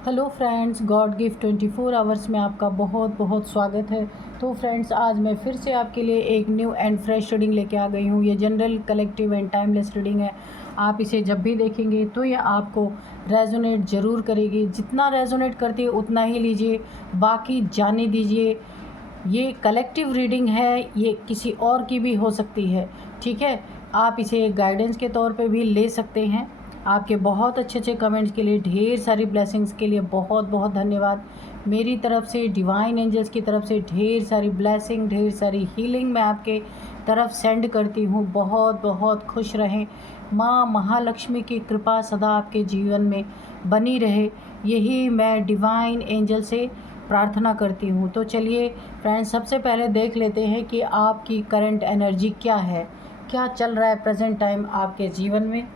Hello friends, God gift 24 hours में आपका बहुत बहुत स्वागत है। तो फ्रेंड्स, आज मैं फिर से आपके लिए एक न्यू एंड फ्रेश रीडिंग लेके आ गई हूँ। ये general, collective and timeless reading है। आप इसे जब भी देखेंगे तो ये आपको रेजोनेट ज़रूर करेगी। जितना रेजोनेट करती है उतना ही लीजिए, बाकी जाने दीजिए। ये कलेक्टिव रीडिंग है, ये किसी और की भी हो सकती है, ठीक है। आप इसे गाइडेंस के तौर पे भी ले सकते हैं। आपके बहुत अच्छे अच्छे कमेंट्स के लिए, ढेर सारी ब्लेसिंग्स के लिए बहुत बहुत धन्यवाद। मेरी तरफ से, डिवाइन एंजल्स की तरफ से ढेर सारी ब्लेसिंग, ढेर सारी हीलिंग मैं आपके तरफ सेंड करती हूँ। बहुत बहुत खुश रहें। माँ महालक्ष्मी की कृपा सदा आपके जीवन में बनी रहे, यही मैं डिवाइन एंजल से प्रार्थना करती हूँ। तो चलिए फ्रेंड्स, सबसे पहले देख लेते हैं कि आपकी करंट एनर्जी क्या है, क्या चल रहा है प्रेजेंट टाइम आपके जीवन में।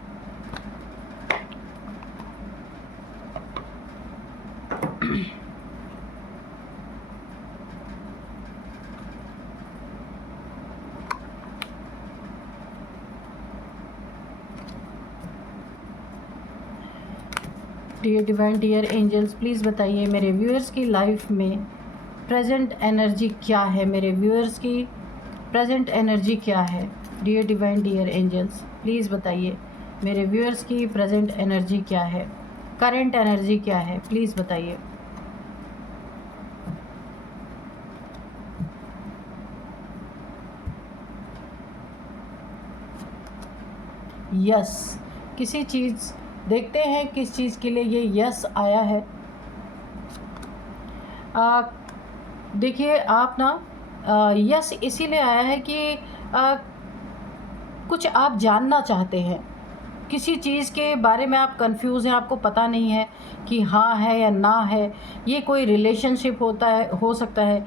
Dear divine, dear angels, please बताइए मेरे व्यूअर्स की लाइफ में प्रेजेंट एनर्जी क्या है। मेरे व्यूअर्स की प्रेजेंट एनर्जी क्या है। Dear divine, dear angels, please बताइए मेरे व्यूअर्स की प्रेजेंट एनर्जी क्या है, करंट एनर्जी क्या है, प्लीज़ बताइए। यस, किसी चीज़, देखते हैं किस चीज़ के लिए ये यस आया है। देखिए आप ना, यस इसीलिए आया है कि कुछ आप जानना चाहते हैं, किसी चीज़ के बारे में आप कंफ्यूज हैं, आपको पता नहीं है कि हाँ है या ना है। ये कोई रिलेशनशिप होता है, हो सकता है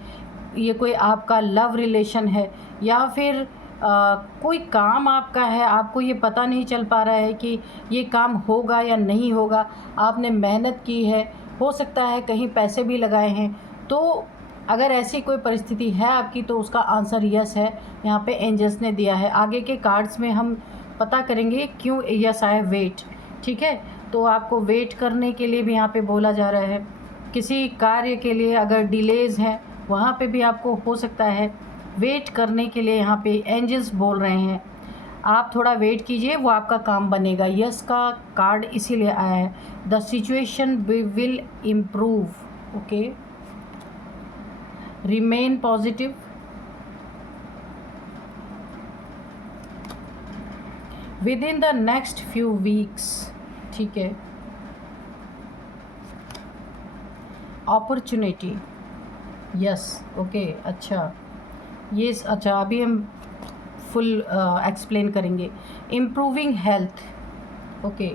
ये कोई आपका लव रिलेशन है, या फिर कोई काम आपका है, आपको ये पता नहीं चल पा रहा है कि ये काम होगा या नहीं होगा। आपने मेहनत की है, हो सकता है कहीं पैसे भी लगाए हैं। तो अगर ऐसी कोई परिस्थिति है आपकी तो उसका आंसर यस है, यहाँ पे एंजल्स ने दिया है। आगे के कार्ड्स में हम पता करेंगे क्यों यस आया। वेट, ठीक है। तो आपको वेट करने के लिए भी यहाँ पे बोला जा रहा है। किसी कार्य के लिए अगर डिलेज़ हैं वहाँ पे भी आपको हो सकता है वेट करने के लिए, यहाँ पे एंजल्स बोल रहे हैं आप थोड़ा वेट कीजिए, वो आपका काम बनेगा। यस का कार्ड इसीलिए आया है। The situation will improve, okay. Remain positive, with in the next few weeks, ठीक है। अपॉर्चुनिटी, यस, ओके, अच्छा। ये अच्छा, अभी हम फुल एक्सप्लेन करेंगे। Improving health, okay.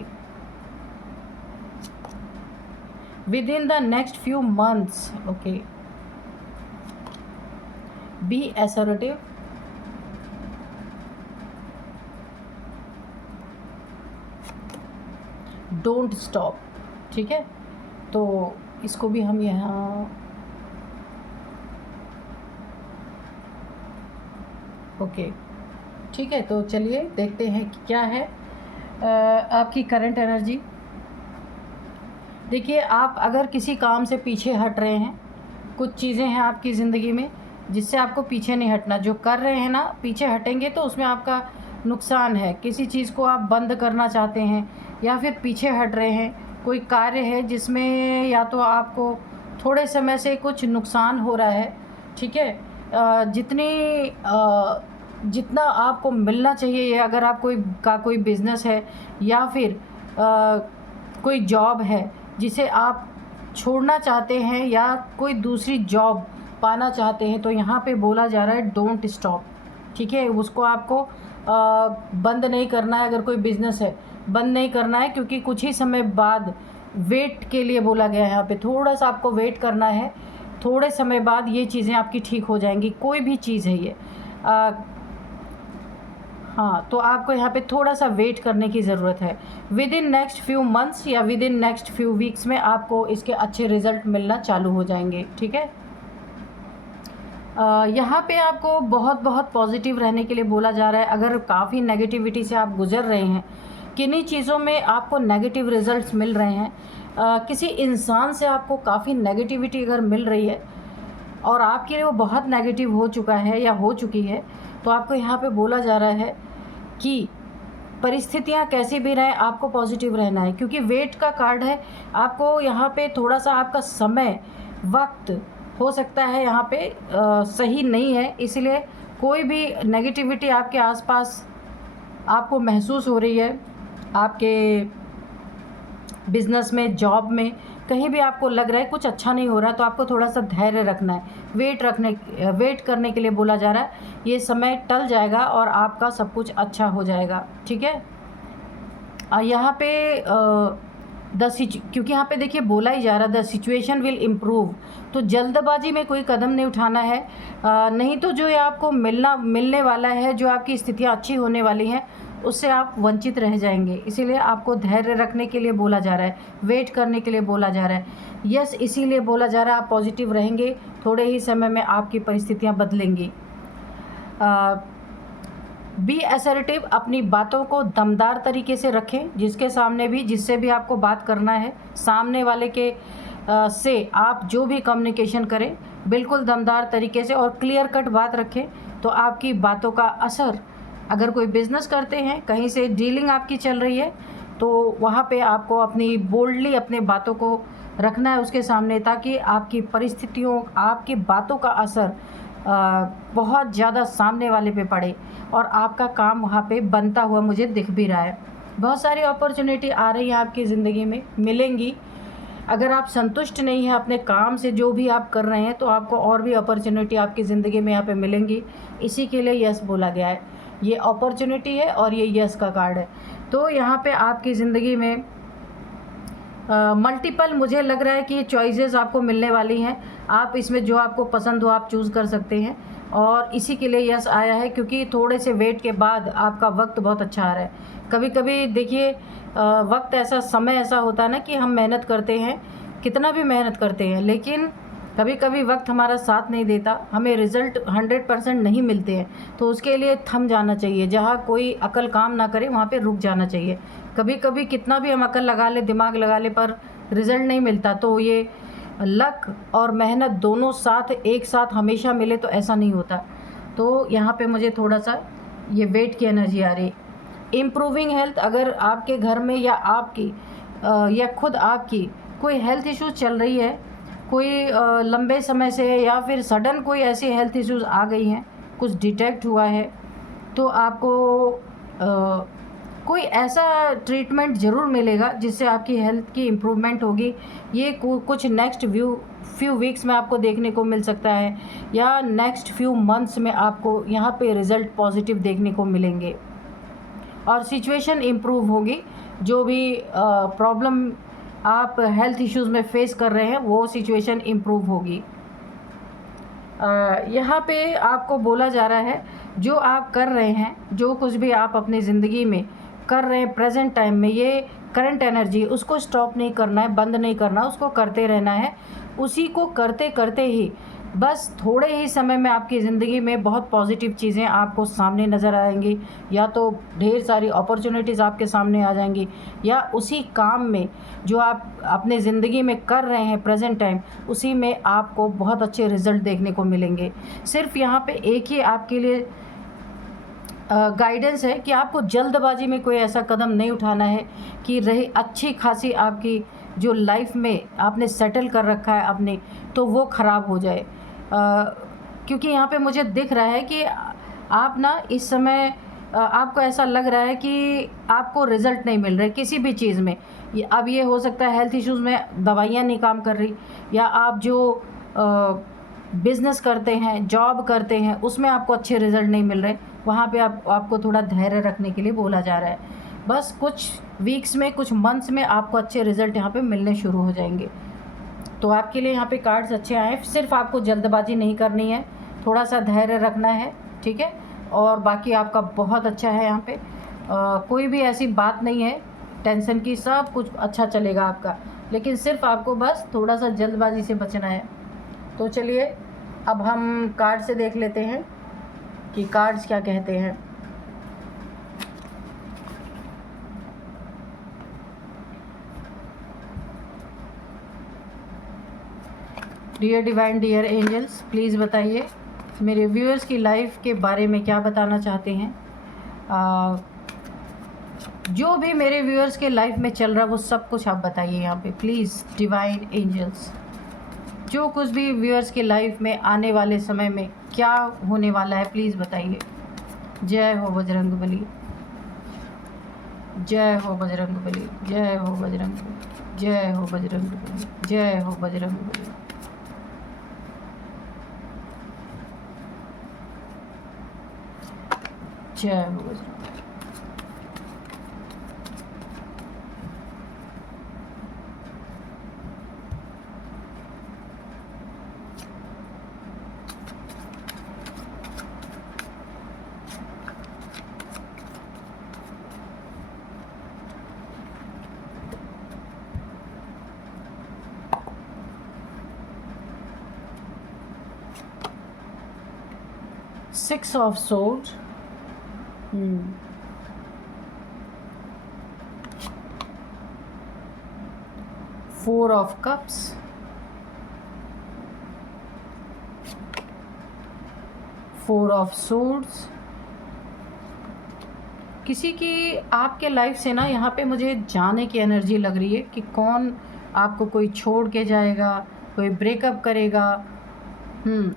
With in the next few months, okay. Be assertive, don't stop, ठीक है। तो इसको भी हम यहाँ, ओके, ठीक है। तो चलिए देखते हैं कि क्या है आपकी करंट एनर्जी। देखिए, आप अगर किसी काम से पीछे हट रहे हैं, कुछ चीज़ें हैं आपकी ज़िंदगी में जिससे आपको पीछे नहीं हटना। जो कर रहे हैं ना, पीछे हटेंगे तो उसमें आपका नुकसान है। किसी चीज़ को आप बंद करना चाहते हैं या फिर पीछे हट रहे हैं, कोई कार्य है जिसमें या तो आपको थोड़े समय से कुछ नुकसान हो रहा है, ठीक है। जितना आपको मिलना चाहिए, अगर आप कोई बिज़नेस है या फिर कोई जॉब है जिसे आप छोड़ना चाहते हैं या कोई दूसरी जॉब पाना चाहते हैं, तो यहाँ पे बोला जा रहा है डोंट स्टॉप, ठीक है। उसको आपको बंद नहीं करना है। अगर कोई बिज़नेस है, बंद नहीं करना है, क्योंकि कुछ ही समय बाद वेट के लिए बोला गया है। यहाँ पे थोड़ा सा आपको वेट करना है, थोड़े समय बाद ये चीज़ें आपकी ठीक हो जाएंगी। कोई भी चीज़ है ये, हाँ, तो आपको यहाँ पे थोड़ा सा वेट करने की ज़रूरत है। Within next few months या within next few weeks में आपको इसके अच्छे रिज़ल्ट मिलना चालू हो जाएंगे, ठीक है। यहाँ पे आपको बहुत बहुत पॉजिटिव रहने के लिए बोला जा रहा है। अगर काफ़ी नेगेटिविटी से आप गुजर रहे हैं, किन्हीं चीज़ों में आपको नेगेटिव रिजल्ट्स मिल रहे हैं, किसी इंसान से आपको काफ़ी नेगेटिविटी अगर मिल रही है और आपके लिए वो बहुत नेगेटिव हो चुका है या हो चुकी है, तो आपको यहाँ पे बोला जा रहा है कि परिस्थितियाँ कैसी भी रहें, आपको पॉजिटिव रहना है, क्योंकि वेट का कार्ड है। आपको यहाँ पे थोड़ा सा आपका समय, वक्त हो सकता है यहाँ पे सही नहीं है, इसलिए कोई भी नेगेटिविटी आपके आसपास आपको महसूस हो रही है, आपके बिज़नेस में, जॉब में, कहीं भी आपको लग रहा है कुछ अच्छा नहीं हो रहा, तो आपको थोड़ा सा धैर्य रखना है। वेट करने के लिए बोला जा रहा है। ये समय टल जाएगा और आपका सब कुछ अच्छा हो जाएगा, ठीक है। यहाँ पे क्योंकि यहाँ पे देखिए बोला ही जा रहा है द सिचुएशन विल इम्प्रूव, तो जल्दबाजी में कोई कदम नहीं उठाना है। नहीं तो जो ये आपको मिलने वाला है, जो आपकी स्थितियाँ अच्छी होने वाली हैं, उससे आप वंचित रह जाएंगे। इसीलिए आपको धैर्य रखने के लिए बोला जा रहा है, वेट करने के लिए बोला जा रहा है। यस, इसीलिए बोला जा रहा है आप पॉजिटिव रहेंगे, थोड़े ही समय में आपकी परिस्थितियाँ बदलेंगी। बी असर्टिव, अपनी बातों को दमदार तरीके से रखें, जिससे भी आपको बात करना है, सामने वाले के से आप जो भी कम्युनिकेशन करें बिल्कुल दमदार तरीके से और क्लियर कट बात रखें, तो आपकी बातों का असर, अगर कोई बिज़नेस करते हैं, कहीं से डीलिंग आपकी चल रही है, तो वहाँ पे आपको अपनी बोल्डली अपने बातों को रखना है उसके सामने, ताकि आपकी परिस्थितियों, आपकी बातों का असर बहुत ज़्यादा सामने वाले पे पड़े और आपका काम वहाँ पे बनता हुआ मुझे दिख भी रहा है। बहुत सारी अपॉर्चुनिटी आ रही है आपकी ज़िंदगी में, मिलेंगी। अगर आप संतुष्ट नहीं हैं अपने काम से, जो भी आप कर रहे हैं, तो आपको और भी अपॉर्चुनिटी आपकी ज़िंदगी में यहाँ पे मिलेंगी। इसी के लिए यस बोला गया है। ये अपॉर्चुनिटी है और ये यस का कार्ड है। तो यहाँ पे आपकी ज़िंदगी में मल्टीपल, मुझे लग रहा है कि चॉइसेस आपको मिलने वाली हैं। आप इसमें जो आपको पसंद हो आप चूज़ कर सकते हैं, और इसी के लिए यस आया है, क्योंकि थोड़े से वेट के बाद आपका वक्त बहुत अच्छा आ रहा है। कभी कभी देखिए वक्त ऐसा, समय ऐसा होता है ना कि हम मेहनत करते हैं, कितना भी मेहनत करते हैं, लेकिन कभी कभी वक्त हमारा साथ नहीं देता, हमें रिज़ल्ट 100% नहीं मिलते हैं, तो उसके लिए थम जाना चाहिए। जहाँ कोई अकल काम ना करे वहाँ पे रुक जाना चाहिए। कभी कभी कितना भी हम अकल लगा ले, दिमाग लगा ले, पर रिज़ल्ट नहीं मिलता, तो ये लक और मेहनत दोनों साथ एक साथ हमेशा मिले तो ऐसा नहीं होता। तो यहाँ पे मुझे थोड़ा सा ये वेट की एनर्जी आ रही। इम्प्रूविंग हेल्थ, अगर आपके घर में या आपकी या खुद आपकी कोई हेल्थ इश्यूज़ चल रही है, कोई लंबे समय से, या फिर सडन कोई ऐसी हेल्थ इश्यूज़ आ गई हैं, कुछ डिटेक्ट हुआ है, तो आपको कोई ऐसा ट्रीटमेंट ज़रूर मिलेगा जिससे आपकी हेल्थ की इम्प्रूवमेंट होगी। ये कुछ नेक्स्ट फ्यू वीक्स में आपको देखने को मिल सकता है, या नेक्स्ट फ्यू मंथ्स में आपको यहाँ पे रिज़ल्ट पॉजिटिव देखने को मिलेंगे और सिचुएशन इम्प्रूव होगी। जो भी प्रॉब्लम आप हेल्थ इश्यूज़ में फेस कर रहे हैं, वो सिचुएशन इम्प्रूव होगी। यहाँ पे आपको बोला जा रहा है, जो आप कर रहे हैं, जो कुछ भी आप अपनी ज़िंदगी में कर रहे हैं प्रेजेंट टाइम में, ये करंट एनर्जी, उसको स्टॉप नहीं करना है, बंद नहीं करना, उसको करते रहना है। उसी को करते करते ही बस थोड़े ही समय में आपकी ज़िंदगी में बहुत पॉजिटिव चीज़ें आपको सामने नज़र आएंगी, या तो ढेर सारी अपॉर्चुनिटीज़ आपके सामने आ जाएंगी, या उसी काम में जो आप अपने ज़िंदगी में कर रहे हैं प्रेजेंट टाइम, उसी में आपको बहुत अच्छे रिज़ल्ट देखने को मिलेंगे। सिर्फ यहाँ पे एक ही आपके लिए गाइडेंस है कि आपको जल्दबाजी में कोई ऐसा कदम नहीं उठाना है कि रही अच्छी खासी आपकी जो लाइफ में आपने सेटल कर रखा है अपने, तो वो ख़राब हो जाए। क्योंकि यहाँ पे मुझे दिख रहा है कि आप ना इस समय आपको ऐसा लग रहा है कि आपको रिज़ल्ट नहीं मिल रहे किसी भी चीज़ में। अब ये हो सकता है हेल्थ इश्यूज़ में दवाइयाँ नहीं काम कर रही, या आप जो बिज़नेस करते हैं, जॉब करते हैं, उसमें आपको अच्छे रिज़ल्ट नहीं मिल रहे, वहाँ पे आपको थोड़ा धैर्य रखने के लिए बोला जा रहा है। बस कुछ वीक्स में, कुछ मंथ्स में आपको अच्छे रिज़ल्ट यहाँ पे मिलने शुरू हो जाएंगे। तो आपके लिए यहाँ पे कार्ड्स अच्छे आए हैं। सिर्फ आपको जल्दबाजी नहीं करनी है, थोड़ा सा धैर्य रखना है, ठीक है। और बाकी आपका बहुत अच्छा है यहाँ पे। कोई भी ऐसी बात नहीं है टेंशन की, सब कुछ अच्छा चलेगा आपका, लेकिन सिर्फ आपको बस थोड़ा सा जल्दबाजी से बचना है। तो चलिए अब हम कार्ड से देख लेते हैं कि कार्ड्स क्या कहते हैं। Dear divine, dear angels, please बताइए मेरे व्यूअर्स की लाइफ के बारे में क्या बताना चाहते हैं। जो भी मेरे व्यूअर्स के लाइफ में चल रहा है वो सब कुछ आप बताइए यहाँ पे प्लीज़ डिवाइन एंजल्स। जो कुछ भी व्यूअर्स के लाइफ में आने वाले समय में क्या होने वाला है प्लीज़ बताइए। जय हो बजरंगबली, जय हो बजरंगबली, जय हो बजरंगबली, जय हो बजरंगबली, जय हो बजरंगबली। जय हो Bajrang. 6 of swords, 4 of cups, 4 of swords। किसी की आपके लाइफ से ना यहाँ पे मुझे जाने की एनर्जी लग रही है कि कौन आपको कोई छोड़ के जाएगा, कोई ब्रेकअप करेगा।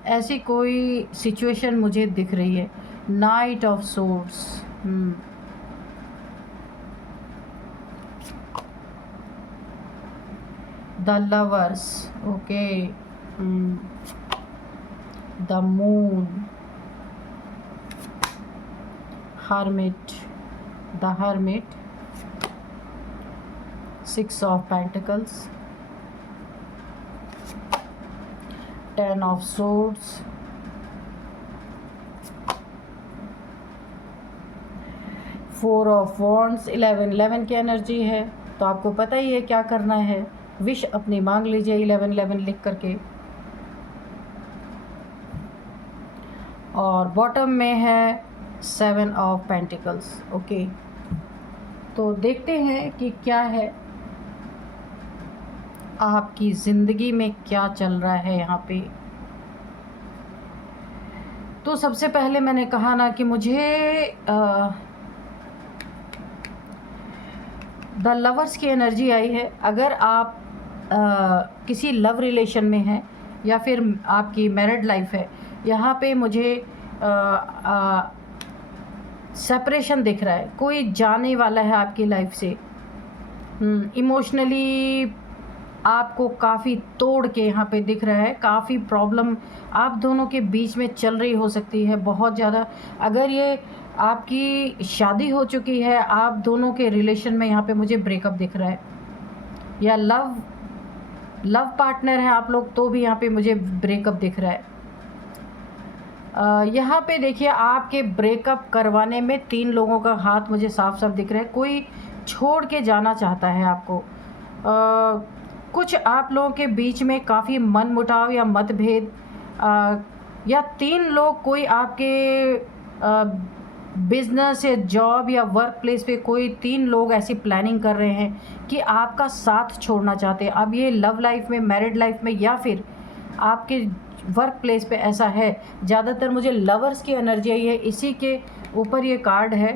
ऐसी कोई सिचुएशन मुझे दिख रही है। Night of swords, the lovers, okay, the moon, hermit, the hermit, 6 of pentacles, 10 of swords, 4 of wands, 11 की एनर्जी है। तो आपको पता ही है क्या करना है। विश अपनी मांग लीजिए 11 लिख करके। और बॉटम में है 7 ऑफ पेंटिकल्स, ओके। तो देखते हैं कि क्या है आपकी ज़िंदगी में, क्या चल रहा है यहाँ पे। तो सबसे पहले मैंने कहा ना कि मुझे द लवर्स की एनर्जी आई है। अगर आप किसी लव रिलेशन में हैं या फिर आपकी मैरिड लाइफ है, यहाँ पे मुझे सेपरेशन दिख रहा है। कोई जाने वाला है आपकी लाइफ से। इमोशनली आपको काफ़ी तोड़ के यहाँ पे दिख रहा है। काफ़ी प्रॉब्लम आप दोनों के बीच में चल रही हो सकती है, बहुत ज़्यादा। अगर ये आपकी शादी हो चुकी है, आप दोनों के रिलेशन में यहाँ पे मुझे ब्रेकअप दिख रहा है, या लव पार्टनर है आप लोग, तो भी यहाँ पे मुझे ब्रेकअप दिख रहा है। यहाँ पे देखिए आपके ब्रेकअप करवाने में 3 लोगों का हाथ मुझे साफ साफ दिख रहा है। कोई छोड़ के जाना चाहता है आपको। कुछ आप लोगों के बीच में काफ़ी मनमुटाव या मतभेद, या 3 लोग कोई आपके बिजनेस या जॉब या वर्क प्लेस पे कोई 3 लोग ऐसी प्लानिंग कर रहे हैं कि आपका साथ छोड़ना चाहते हैं। अब ये लव लाइफ में, मैरिड लाइफ में, या फिर आपके वर्क प्लेस पे ऐसा है। ज़्यादातर मुझे लवर्स की एनर्जी आई है, इसी के ऊपर ये कार्ड है।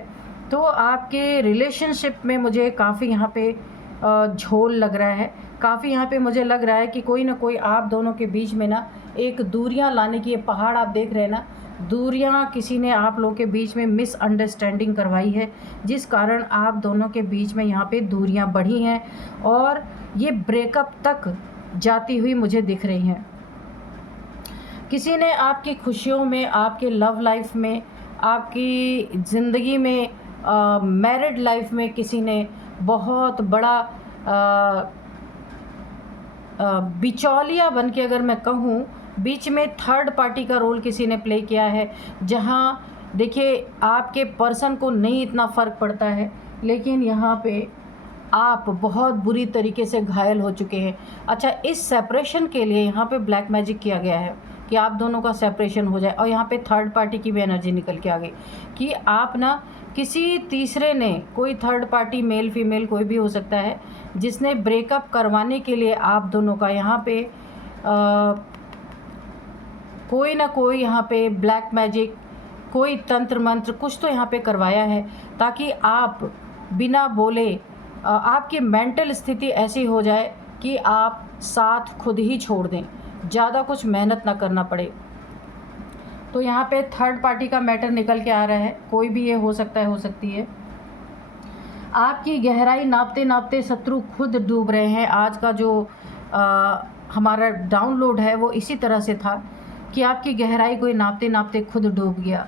तो आपके रिलेशनशिप में मुझे काफ़ी यहाँ पे झोल लग रहा है। काफ़ी यहाँ पे मुझे लग रहा है कि कोई ना कोई आप दोनों के बीच में ना एक दूरियां लाने की, ये पहाड़ आप देख रहे हैं ना, दूरियां किसी ने आप लोगों के बीच में मिसअंडरस्टैंडिंग करवाई है, जिस कारण आप दोनों के बीच में यहाँ पे दूरियां बढ़ी हैं और ये ब्रेकअप तक जाती हुई मुझे दिख रही हैं। किसी ने आपकी खुशियों में, आपके लव लाइफ में, आपकी ज़िंदगी में, मैरिड लाइफ में किसी ने बहुत बड़ा बिचौलिया बन के, अगर मैं कहूँ, बीच में थर्ड पार्टी का रोल किसी ने प्ले किया है। जहाँ देखिए आपके पर्सन को नहीं इतना फ़र्क पड़ता है, लेकिन यहाँ पे आप बहुत बुरी तरीके से घायल हो चुके हैं। अच्छा, इस सेपरेशन के लिए यहाँ पे ब्लैक मैजिक किया गया है कि आप दोनों का सेपरेशन हो जाए। और यहाँ पे थर्ड पार्टी की भी एनर्जी निकल के आ गई कि आप ना किसी तीसरे ने, कोई थर्ड पार्टी, मेल फीमेल कोई भी हो सकता है, जिसने ब्रेकअप करवाने के लिए आप दोनों का यहाँ पे कोई ना कोई यहाँ पे ब्लैक मैजिक, कोई तंत्र मंत्र कुछ तो यहाँ पे करवाया है, ताकि आप बिना बोले आपकी मेंटल स्थिति ऐसी हो जाए कि आप साथ खुद ही छोड़ दें, ज़्यादा कुछ मेहनत ना करना पड़े। तो यहाँ पे थर्ड पार्टी का मैटर निकल के आ रहा है, कोई भी ये हो सकता है, हो सकती है। आपकी गहराई नापते नापते शत्रु खुद डूब रहे हैं। आज का जो हमारा डाउनलोड है वो इसी तरह से था कि आपकी गहराई कोई नापते नापते खुद डूब गया।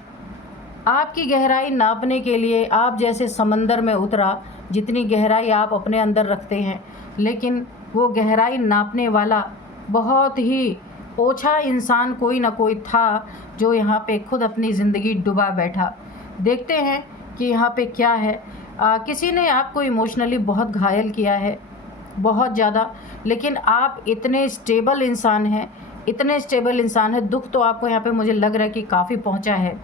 आपकी गहराई नापने के लिए आप जैसे समंदर में उतरा, जितनी गहराई आप अपने अंदर रखते हैं, लेकिन वो गहराई नापने वाला बहुत ही ओछा इंसान कोई ना कोई था जो यहाँ पे खुद अपनी ज़िंदगी डुबा बैठा। देखते हैं कि यहाँ पे क्या है। किसी ने आपको इमोशनली बहुत घायल किया है, बहुत ज़्यादा, लेकिन आप इतने स्टेबल इंसान हैं, इतने स्टेबल इंसान हैं, दुख तो आपको यहाँ पे मुझे लग रहा है कि काफ़ी पहुँचा है,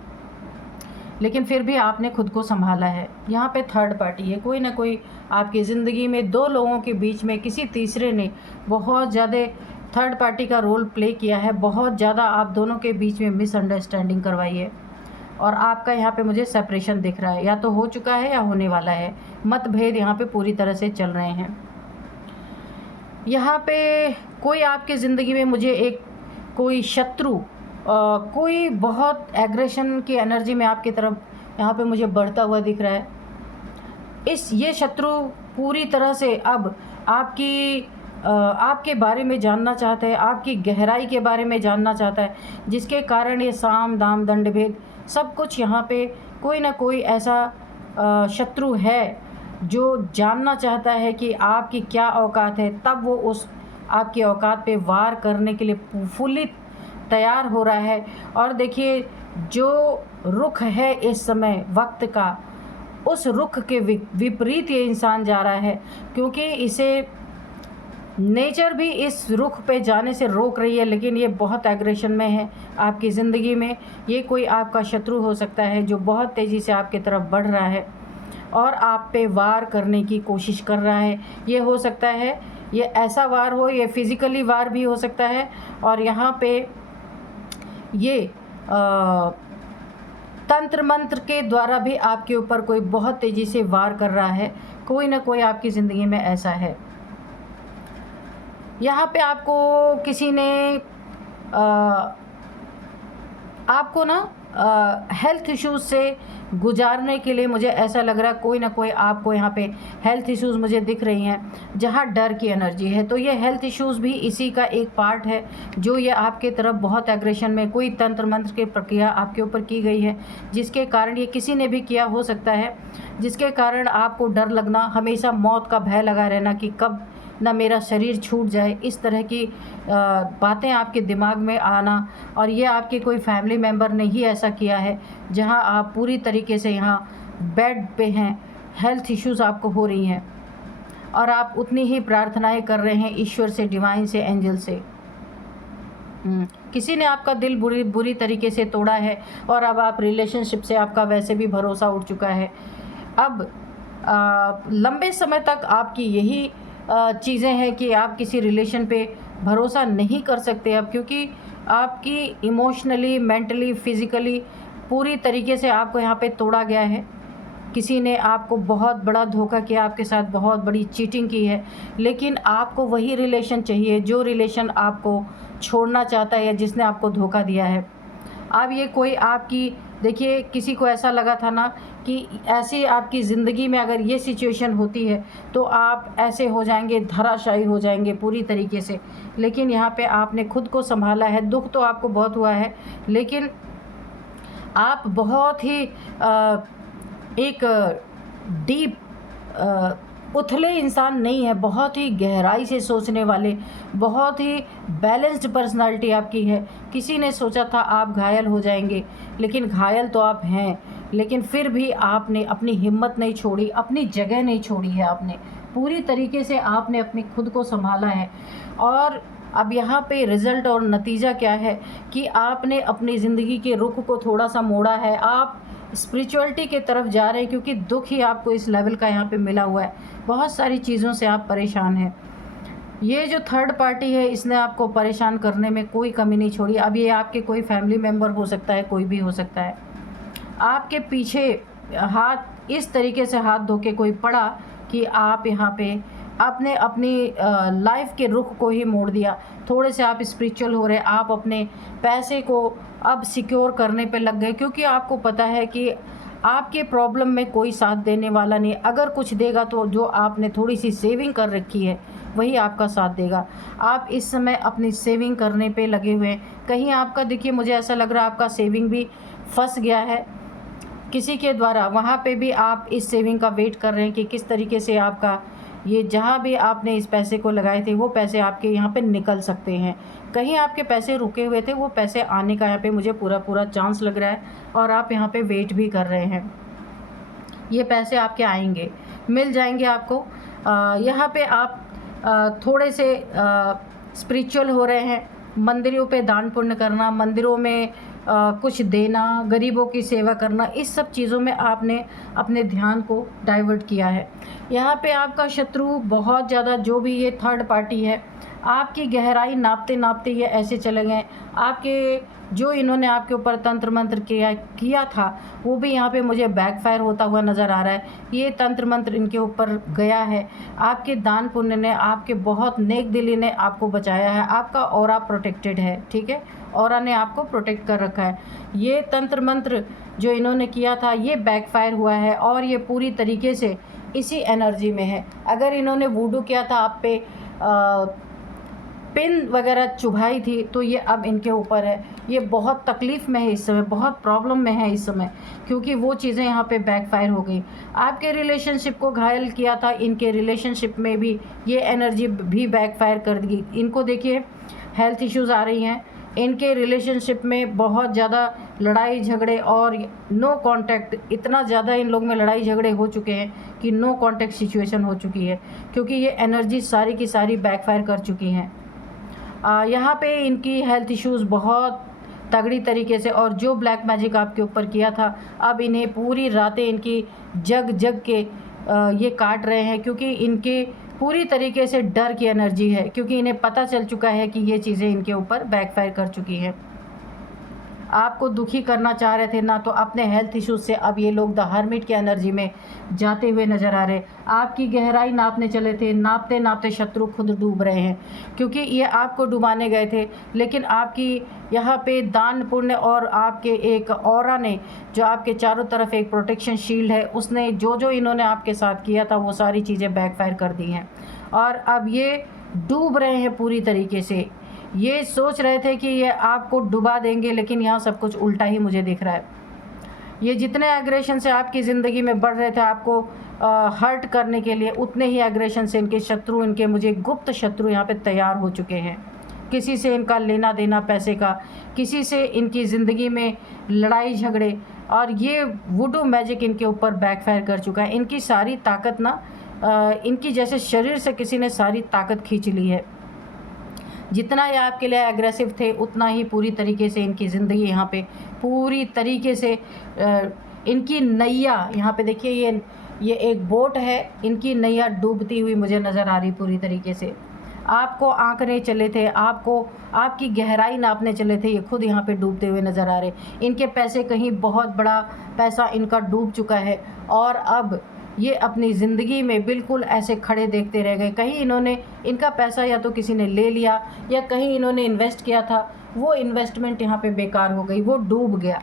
लेकिन फिर भी आपने खुद को संभाला है। यहाँ पे थर्ड पार्टी है, कोई ना कोई आपकी ज़िंदगी में दो लोगों के बीच में किसी तीसरे ने बहुत ज़्यादा थर्ड पार्टी का रोल प्ले किया है, बहुत ज़्यादा आप दोनों के बीच में मिसअंडरस्टैंडिंग करवाई है, और आपका यहाँ पे मुझे सेपरेशन दिख रहा है, या तो हो चुका है या होने वाला है। मतभेद यहाँ पे पूरी तरह से चल रहे हैं। यहाँ पे कोई आपके ज़िंदगी में मुझे एक कोई शत्रु कोई बहुत एग्रेशन की एनर्जी में आपकी तरफ यहाँ पे मुझे बढ़ता हुआ दिख रहा है। ये शत्रु पूरी तरह से अब आपके बारे में जानना चाहता है, आपकी गहराई के बारे में जानना चाहता है, जिसके कारण ये साम दाम दंड भेद सब कुछ यहाँ पे कोई ना कोई ऐसा शत्रु है जो जानना चाहता है कि आपकी क्या औकात है। तब वो उस आपकी औकात पे वार करने के लिए फुल्ली तैयार हो रहा है। और देखिए, जो रुख है इस समय वक्त का, उस रुख के विपरीत ये इंसान जा रहा है, क्योंकि इसे नेचर भी इस रुख पे जाने से रोक रही है, लेकिन ये बहुत एग्रेशन में है आपकी ज़िंदगी में। ये कोई आपका शत्रु हो सकता है जो बहुत तेज़ी से आपकी तरफ बढ़ रहा है और आप पे वार करने की कोशिश कर रहा है। ये हो सकता है ये ऐसा वार हो, ये फिज़िकली वार भी हो सकता है, और यहाँ पे ये तंत्र मंत्र के द्वारा भी आपके ऊपर कोई बहुत तेज़ी से वार कर रहा है। कोई ना कोई आपकी ज़िंदगी में ऐसा है। यहाँ पे आपको किसी ने आपको ना हेल्थ इश्यूज़ से गुजारने के लिए, मुझे ऐसा लग रहा है कोई ना कोई आपको यहाँ पे हेल्थ इश्यूज़ मुझे दिख रही हैं, जहाँ डर की एनर्जी है। तो ये हेल्थ इश्यूज़ भी इसी का एक पार्ट है, जो ये आपके तरफ बहुत एग्रेशन में कोई तंत्र मंत्र की प्रक्रिया आपके ऊपर की गई है, जिसके कारण ये किसी ने भी किया हो सकता है, जिसके कारण आपको डर लगना, हमेशा मौत का भय लगा रहना कि कब ना मेरा शरीर छूट जाए, इस तरह की बातें आपके दिमाग में आना। और ये आपके कोई फैमिली मेम्बर ने ही ऐसा किया है, जहां आप पूरी तरीके से यहाँ बेड पे हैं, हेल्थ इश्यूज़ आपको हो रही हैं, और आप उतनी ही प्रार्थनाएं कर रहे हैं ईश्वर से, डिवाइन से, एंजल से। किसी ने आपका दिल बुरी तरीके से तोड़ा है, और अब आप रिलेशनशिप से आपका वैसे भी भरोसा उठ चुका है। अब लंबे समय तक आपकी यही चीज़ें हैं कि आप किसी रिलेशन पे भरोसा नहीं कर सकते अब, क्योंकि आपकी इमोशनली, मेंटली, फिज़िकली पूरी तरीके से आपको यहाँ पे तोड़ा गया है। किसी ने आपको बहुत बड़ा धोखा किया, आपके साथ बहुत बड़ी चीटिंग की है, लेकिन आपको वही रिलेशन चाहिए जो रिलेशन आपको छोड़ना चाहता है या जिसने आपको धोखा दिया है। अब ये कोई आपकी, देखिए, किसी को ऐसा लगा था ना कि ऐसी आपकी ज़िंदगी में अगर ये सिचुएशन होती है तो आप ऐसे हो जाएंगे, धराशायी हो जाएंगे पूरी तरीके से, लेकिन यहाँ पे आपने खुद को संभाला है। दुख तो आपको बहुत हुआ है, लेकिन आप बहुत ही एक डीप उथले इंसान नहीं है, बहुत ही गहराई से सोचने वाले, बहुत ही बैलेंस्ड पर्सनालिटी आपकी है। किसी ने सोचा था आप घायल हो जाएंगे, लेकिन घायल तो आप हैं, लेकिन फिर भी आपने अपनी हिम्मत नहीं छोड़ी, अपनी जगह नहीं छोड़ी है। आपने पूरी तरीके से आपने अपनी खुद को संभाला है। और अब यहाँ पे रिज़ल्ट और नतीजा क्या है कि आपने अपनी ज़िंदगी के रुख को थोड़ा सा मोड़ा है। आप स्पिरिचुअलिटी के तरफ जा रहे हैं, क्योंकि दुख ही आपको इस लेवल का यहाँ पे मिला हुआ है। बहुत सारी चीज़ों से आप परेशान हैं। ये जो थर्ड पार्टी है इसने आपको परेशान करने में कोई कमी नहीं छोड़ी। अब ये आपके कोई फैमिली मेम्बर हो सकता है, कोई भी हो सकता है। आपके पीछे हाथ इस तरीके से हाथ धो के कोई पड़ा कि आप यहाँ पे अपनी लाइफ के रुख को ही मोड़ दिया। थोड़े से आप स्पिरिचुअल हो रहे, आप अपने पैसे को अब सिक्योर करने पे लग गए, क्योंकि आपको पता है कि आपके प्रॉब्लम में कोई साथ देने वाला नहीं। अगर कुछ देगा तो जो आपने थोड़ी सी सेविंग कर रखी है वही आपका साथ देगा। आप इस समय अपनी सेविंग करने पे लगे हुए हैं। कहीं आपका, देखिए मुझे ऐसा लग रहा है आपका सेविंग भी फंस गया है किसी के द्वारा। वहाँ पे भी आप इस सेविंग का वेट कर रहे हैं कि किस तरीके से आपका ये जहाँ भी आपने इस पैसे को लगाए थे वो पैसे आपके यहाँ पे निकल सकते हैं। कहीं आपके पैसे रुके हुए थे, वो पैसे आने का यहाँ पे मुझे पूरा चांस लग रहा है और आप यहाँ पे वेट भी कर रहे हैं। ये पैसे आपके आएंगे, मिल जाएंगे आपको। यहाँ पे आप थोड़े से स्पिरिचुअल हो रहे हैं। मंदिरों पे दान पुण्य करना, मंदिरों में कुछ देना, गरीबों की सेवा करना, इस सब चीज़ों में आपने अपने ध्यान को डाइवर्ट किया है। यहाँ पे आपका शत्रु बहुत ज़्यादा, जो भी ये थर्ड पार्टी है, आपकी गहराई नापते नापते ये ऐसे चले गए। आपके जो इन्होंने आपके ऊपर तंत्र मंत्र किया था वो भी यहाँ पे मुझे बैकफायर होता हुआ नज़र आ रहा है। ये तंत्र मंत्र इनके ऊपर गया है। आपके दान पुण्य ने, आपके बहुत नेक दिली ने आपको बचाया है। आपका ऑरा प्रोटेक्टेड है, ठीक है, ऑरा ने आपको प्रोटेक्ट कर रखा है। ये तंत्र मंत्र जो इन्होंने किया था ये बैकफायर हुआ है और ये पूरी तरीके से इसी एनर्जी में है। अगर इन्होंने वूडू किया था आप पे, पिन वगैरह चुभाई थी, तो ये अब इनके ऊपर है। ये बहुत तकलीफ़ में है इस समय, बहुत प्रॉब्लम में है इस समय, क्योंकि वो चीज़ें यहाँ पे बैकफायर हो गई। आपके रिलेशनशिप को घायल किया था, इनके रिलेशनशिप में भी ये एनर्जी भी बैकफायर कर दी। इनको देखिए हेल्थ इश्यूज़ आ रही हैं, इनके रिलेशनशिप में बहुत ज़्यादा लड़ाई झगड़े और नो कांटेक्ट, इतना ज़्यादा इन लोग में लड़ाई झगड़े हो चुके हैं कि नो कांटेक्ट सिचुएशन हो चुकी है, क्योंकि ये एनर्जी सारी की सारी बैकफायर कर चुकी हैं। यहाँ पे इनकी हेल्थ इश्यूज़ बहुत तगड़ी तरीके से, और जो ब्लैक मैजिक आपके ऊपर किया था अब इन्हें पूरी रातें इनकी जग जग के ये काट रहे हैं, क्योंकि इनके पूरी तरीके से डर की एनर्जी है, क्योंकि इन्हें पता चल चुका है कि ये चीज़ें इनके ऊपर बैकफायर कर चुकी हैं। आपको दुखी करना चाह रहे थे ना, तो अपने हेल्थ इश्यूज से अब ये लोग द हर्मिट की एनर्जी में जाते हुए नज़र आ रहे। आपकी गहराई नापने चले थे, नापते नापते शत्रु खुद डूब रहे हैं, क्योंकि ये आपको डुबाने गए थे, लेकिन आपकी यहाँ पे दान पुण्य और आपके एक ऑरा ने, जो आपके चारों तरफ एक प्रोटेक्शन शील्ड है, उसने जो इन्होंने आपके साथ किया था वो सारी चीज़ें बैकफायर कर दी हैं। और अब ये डूब रहे हैं पूरी तरीके से। ये सोच रहे थे कि ये आपको डुबा देंगे, लेकिन यहाँ सब कुछ उल्टा ही मुझे दिख रहा है। ये जितने एग्रेशन से आपकी ज़िंदगी में बढ़ रहे थे आपको हर्ट करने के लिए, उतने ही एग्रेशन से इनके शत्रु, इनके मुझे गुप्त शत्रु यहाँ पे तैयार हो चुके हैं। किसी से इनका लेना देना पैसे का, किसी से इनकी ज़िंदगी में लड़ाई झगड़े, और ये वुडू मैजिक इनके ऊपर बैकफायर कर चुका है। इनकी सारी ताकत ना, इनकी जैसे शरीर से किसी ने सारी ताकत खींच ली है। जितना ये आपके लिए एग्रेसिव थे, उतना ही पूरी तरीके से इनकी ज़िंदगी यहाँ पे पूरी तरीके से इनकी नैया, यहाँ पे देखिए ये एक बोट है, इनकी नैया डूबती हुई मुझे नज़र आ रही पूरी तरीके से। आपको आंकने चले थे, आपको आपकी गहराई नापने चले थे, ये खुद यहाँ पे डूबते हुए नज़र आ रहे। इनके पैसे, कहीं बहुत बड़ा पैसा इनका डूब चुका है, और अब ये अपनी ज़िंदगी में बिल्कुल ऐसे खड़े देखते रह गए। कहीं इन्होंने, इनका पैसा या तो किसी ने ले लिया, या कहीं इन्होंने इन्वेस्ट किया था, वो इन्वेस्टमेंट यहाँ पे बेकार हो गई, वो डूब गया,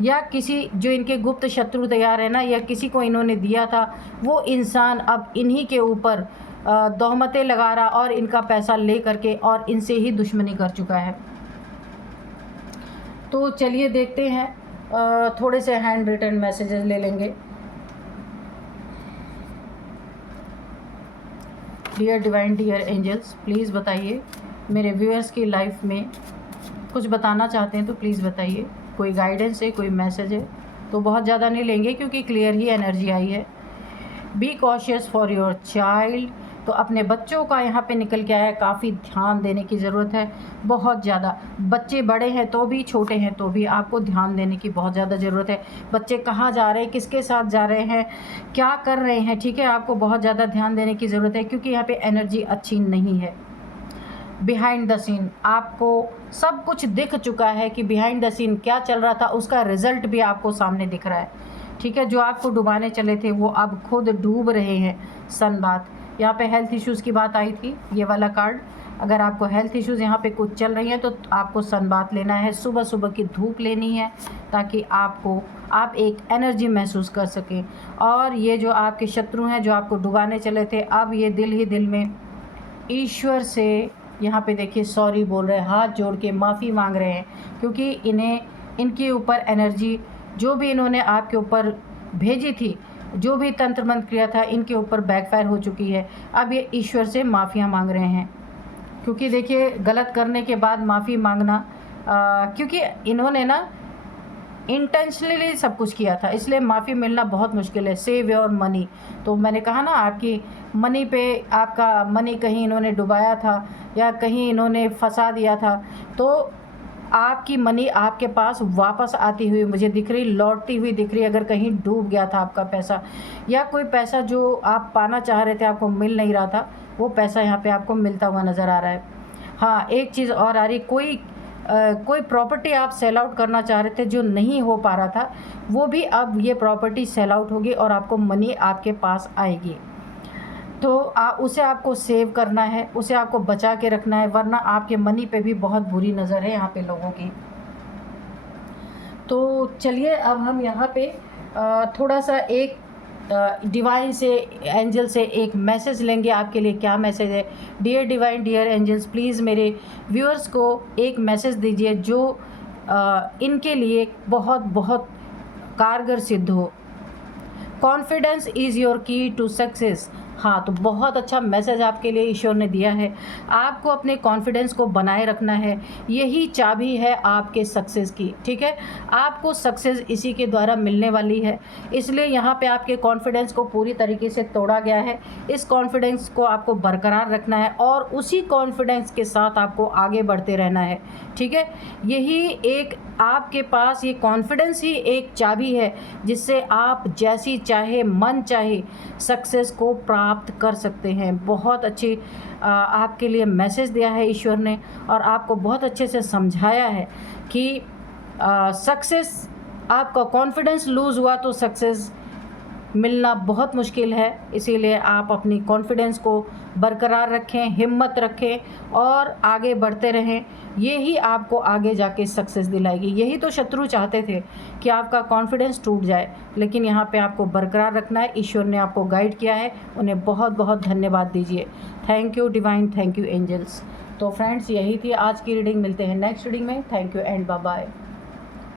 या किसी जो इनके गुप्त शत्रु तैयार है ना, या किसी को इन्होंने दिया था, वो इंसान अब इन्हीं के ऊपर तोहमतें लगा रहा और इनका पैसा ले करके और इनसे ही दुश्मनी कर चुका है। तो चलिए देखते हैं, थोड़े से हैंड रिटन मैसेजेस ले लेंगे। Dear divine, dear angels, please बताइए, मेरे व्यूअर्स की लाइफ में कुछ बताना चाहते हैं तो प्लीज़ बताइए। कोई गाइडेंस है, कोई मैसेज है, तो बहुत ज़्यादा नहीं लेंगे क्योंकि क्लियर ही एनर्जी आई है। Be cautious for your child, तो तो अपने बच्चों का यहाँ पे निकल के आया है, काफ़ी ध्यान देने की ज़रूरत है, बहुत ज़्यादा। बच्चे बड़े हैं तो भी, छोटे हैं तो भी, आपको ध्यान देने की बहुत ज़्यादा ज़रूरत है। बच्चे कहाँ जा रहे हैं, किसके साथ जा रहे हैं, क्या कर रहे हैं, ठीक है, आपको बहुत ज़्यादा ध्यान देने की ज़रूरत है, क्योंकि यहाँ पे एनर्जी अच्छी नहीं है। बिहाइंड द सीन आपको सब कुछ दिख चुका है कि बिहाइंड द सीन क्या चल रहा था, उसका रिज़ल्ट भी आपको सामने दिख रहा है, ठीक है। जो आपको डुबाने चले थे वो अब खुद डूब रहे हैं। सन बात, यहाँ पे हेल्थ इश्यूज़ की बात आई थी, ये वाला कार्ड। अगर आपको हेल्थ इश्यूज़ यहाँ पे कुछ चल रही हैं तो आपको सन बात लेना है, सुबह सुबह की धूप लेनी है, ताकि आप एक एनर्जी महसूस कर सकें। और ये जो आपके शत्रु हैं, जो आपको डुबाने चले थे, अब ये दिल ही दिल में ईश्वर से यहाँ पे देखिए सॉरी बोल रहे हैं, हाथ जोड़ के माफ़ी मांग रहे हैं, क्योंकि इनके ऊपर एनर्जी जो भी इन्होंने आपके ऊपर भेजी थी, जो भी तंत्र मंत्र किया था, इनके ऊपर बैकफायर हो चुकी है। अब ये ईश्वर से माफ़ियाँ मांग रहे हैं, क्योंकि देखिए गलत करने के बाद माफ़ी मांगना, क्योंकि इन्होंने ना इंटेंशनली सब कुछ किया था, इसलिए माफ़ी मिलना बहुत मुश्किल है। सेव योर मनी, तो मैंने कहा ना, आपकी मनी पे, आपका मनी कहीं इन्होंने डुबाया था या कहीं इन्होंने फंसा दिया था, तो आपकी मनी आपके पास वापस आती हुई मुझे दिख रही, लौटती हुई दिख रही। अगर कहीं डूब गया था आपका पैसा, या कोई पैसा जो आप पाना चाह रहे थे आपको मिल नहीं रहा था, वो पैसा यहाँ पे आपको मिलता हुआ नज़र आ रहा है। हाँ, एक चीज़ और आ रही, कोई प्रॉपर्टी आप सेल आउट करना चाह रहे थे जो नहीं हो पा रहा था, वो भी अब ये प्रॉपर्टी सेल आउट होगी और आपको मनी आपके पास आएगी। तो उसे आपको सेव करना है, उसे आपको बचा के रखना है, वरना आपके मनी पे भी बहुत बुरी नज़र है यहाँ पे लोगों की। तो चलिए अब हम यहाँ पे थोड़ा सा एक डिवाइन से, एंजल से एक मैसेज लेंगे। आपके लिए क्या मैसेज है? Dear divine, dear angels, please मेरे व्यूअर्स को एक मैसेज दीजिए जो इनके लिए बहुत बहुत कारगर सिद्ध हो। कॉन्फिडेंस इज़ योर की टू सक्सेस। हाँ, तो बहुत अच्छा मैसेज आपके लिए ईश्वर ने दिया है। आपको अपने कॉन्फिडेंस को बनाए रखना है, यही चाबी है आपके सक्सेस की, ठीक है। आपको सक्सेस इसी के द्वारा मिलने वाली है, इसलिए यहाँ पे आपके कॉन्फिडेंस को पूरी तरीके से तोड़ा गया है। इस कॉन्फिडेंस को आपको बरकरार रखना है और उसी कॉन्फिडेंस के साथ आपको आगे बढ़ते रहना है, ठीक है। यही एक आपके पास, ये कॉन्फिडेंस ही एक चाबी है जिससे आप जैसी चाहे, मन चाहे सक्सेस को प्राप्त कर सकते हैं। बहुत अच्छी आपके लिए मैसेज दिया है ईश्वर ने, और आपको बहुत अच्छे से समझाया है कि सक्सेस, आपका कॉन्फिडेंस लूज़ हुआ तो सक्सेस मिलना बहुत मुश्किल है। इसीलिए आप अपनी कॉन्फिडेंस को बरकरार रखें, हिम्मत रखें और आगे बढ़ते रहें। यही आपको आगे जाके सक्सेस दिलाएगी। यही तो शत्रु चाहते थे कि आपका कॉन्फिडेंस टूट जाए, लेकिन यहाँ पे आपको बरकरार रखना है। ईश्वर ने आपको गाइड किया है, उन्हें बहुत बहुत धन्यवाद दीजिए। Thank you divine, thank you angels. तो फ्रेंड्स, यही थी आज की रीडिंग। मिलते हैं नेक्स्ट रीडिंग में। Thank you and bye bye.